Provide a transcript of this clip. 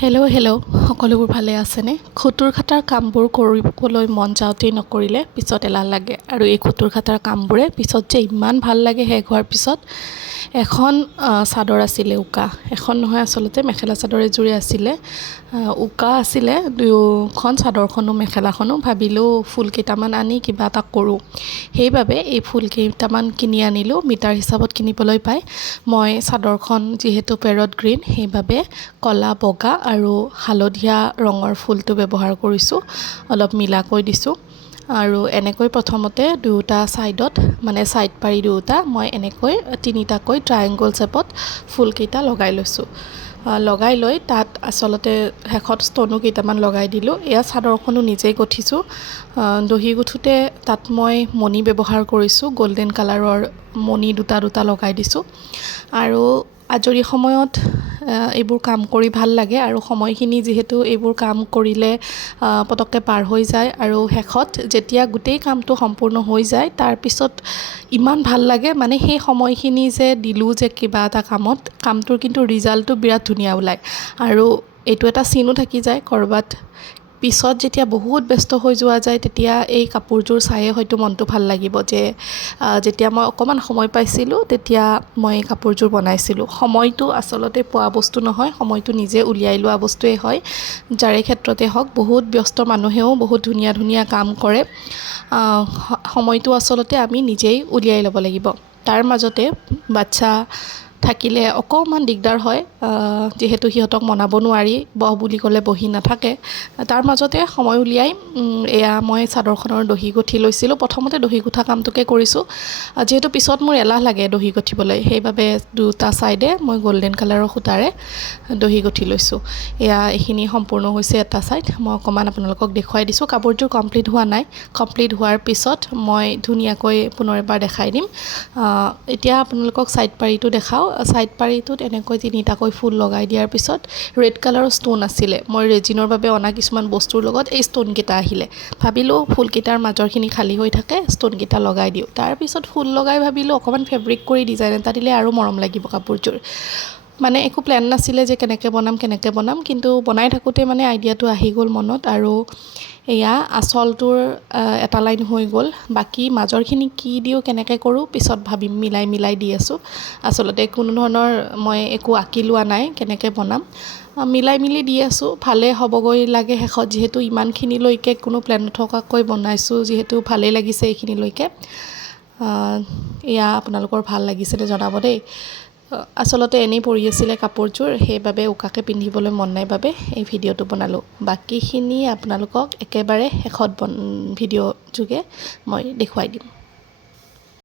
Hello' সকলোবোৰ ভালে আছেনে? খুতুৰ খাটাৰ কামবোৰ কৰিবলৈ মন যাওঁতেই নকৰিলে পিছত এলাহ লাগে আৰু এই খুতুৰ খাটাৰ কামবোৰে পিছত যে ইমান ভাল লাগে শেষ হোৱাৰ পিছত। এখন চাদৰ আছিলে উকা, এখন নহয় আচলতে মেখেলা চাদৰ এযোৰে আছিলে। উকা আছিলে দুয়োখন, চাদৰখনো মেখেলাখনো। ভাবিলোঁ ফুল কেইটামান আনি কিবা এটা কৰোঁ, সেইবাবে এই ফুল কেইটামান কিনি আনিলোঁ। মিটাৰ হিচাপত কিনিবলৈ পায়। মই চাদৰখন যিহেতু পেৰট গ্ৰীণ, সেইবাবে কলা, বগা আৰু হালধীয়া ৰঙৰ ফুলটো ব্যৱহাৰ কৰিছোঁ, অলপ মিলাকৈ দিছোঁ। আৰু এনেকৈ প্ৰথমতে দুয়োটা ছাইডত, মানে ছাইড পাৰি দুয়োটা, মই এনেকৈ তিনিটাকৈ ট্ৰায়েংগল শেপত ফুলকেইটা লগাই লৈছোঁ। লগাই লৈ তাত আচলতে শেষত ষ্টনো কেইটামান লগাই দিলোঁ। এয়া চাদৰখনো নিজেই গুঠিছোঁ। দহি গুঠোঁতে তাত মই মণি ব্যৱহাৰ কৰিছোঁ, গল্ডেন কালাৰৰ মণি দুটা দুটা লগাই দিছোঁ। আৰু আজৰি সময়ত এইবোৰ কাম কৰি ভাল লাগে আৰু সময়খিনি যিহেতু এইবোৰ কাম কৰিলে পটককৈ পাৰ হৈ যায় আৰু শেষত যেতিয়া গোটেই কামটো সম্পূৰ্ণ হৈ যায় তাৰপিছত ইমান ভাল লাগে, মানে সেই সময়খিনি যে দিলোঁ যে কিবা এটা কামত, কামটোৰ কিন্তু ৰিজাল্টটো বিৰাট ধুনীয়া ওলায়। আৰু এইটো এটা চিনো থাকি যায় ক'ৰবাত। পিছত যেতিয়া বহুত ব্যস্ত হৈ যোৱা যায় তেতিয়া এই কাপোৰযোৰ চায়ে হয়তো মনটো ভাল লাগিব যে যেতিয়া মই অকণমান সময় পাইছিলোঁ তেতিয়া মই এই কাপোৰযোৰ বনাইছিলোঁ। সময়টো আচলতে পোৱা বস্তু নহয়, সময়টো নিজে উলিয়াই লোৱা বস্তুৱেই হয়। যাৰে ক্ষেত্ৰতে হওক, বহুত ব্যস্ত মানুহেও বহুত ধুনীয়া ধুনীয়া কাম কৰে। সময়টো আচলতে আমি নিজেই উলিয়াই ল'ব লাগিব। তাৰ মাজতে বাচ্ছা থাকিলে অকণমান দিগদাৰ হয়, যিহেতু সিহঁতক মনাব নোৱাৰি, বহ বুলি ক'লে বহি নাথাকে। তাৰ মাজতে সময় উলিয়াই এয়া মই চাদৰখনৰ দহি গুঠি লৈছিলোঁ। প্ৰথমতে দহি গুঠা কামটোকে কৰিছোঁ, যিহেতু পিছত মোৰ এলাহ লাগে দহি গুঠিবলৈ, সেইবাবে দুটা ছাইডে মই গল্ডেন কালাৰৰ সূতাৰে দহি গুঠি লৈছোঁ। এইখিনি সম্পূৰ্ণ হৈছে এটা ছাইড। মই অকণমান আপোনালোকক দেখুৱাই দিছোঁ। কাপোৰযোৰ কমপ্লিট হোৱা নাই, কমপ্লিট হোৱাৰ পিছত মই ধুনীয়াকৈ পুনৰ এবাৰ দেখাই দিম। এতিয়া আপোনালোকক ছাইড পাৰিটো দেখাওঁ। ছাইড পাৰিটোত এনেকৈ তিনিটাকৈ ফুল লগাই দিয়াৰ পিছত ৰেড কালাৰৰ ষ্টোন আছিলে, মই ৰেজিনৰ বাবে অনা কিছুমান বস্তুৰ লগত এই ষ্টোনকেইটা আহিলে। ভাবিলোঁ ফুলকেইটাৰ মাজৰখিনি খালী হৈ থাকে, ষ্টোনকেইটা লগাই দিওঁ। তাৰপিছত ফুল লগাই ভাবিলোঁ অকণমান ফেব্ৰিক কৰি ডিজাইন এটা দিলে আৰু মৰম লাগিব কাপোৰযোৰ। মানে একো প্লেন নাছিলে যে কেনেকৈ বনাম, কিন্তু বনাই থাকোঁতে মানে আইডিয়াটো আহি গ'ল মনত। আৰু এয়া আঁচলটোৰ এটা লাইন হৈ গ'ল, বাকী মাজৰখিনি কি দিওঁ কেনেকৈ কৰোঁ পিছত ভাবিম, মিলাই দি আছোঁ। আচলতে কোনো ধৰণৰ মই একো আঁকি লোৱা নাই কেনেকৈ বনাম, মিলাই মিলি দি আছোঁ। ভালেই হ'বগৈ লাগে শেষত, যিহেতু ইমানখিনিলৈকে কোনো প্লেন নথকাকৈ বনাইছোঁ, যিহেতু ভালেই লাগিছে এইখিনিলৈকে। এয়া আপোনালোকৰ ভাল লাগিছিলে জনাব দেই। আচলতে এনেই পৰি আছিলে কাপোৰযোৰ, সেইবাবে উকাকৈ পিন্ধিবলৈ মন নাই বাবে এই ভিডিঅ'টো বনালোঁ। বাকীখিনি আপোনালোকক একেবাৰে শেষত ভিডিঅ' যোগে মই দেখুৱাই দিম।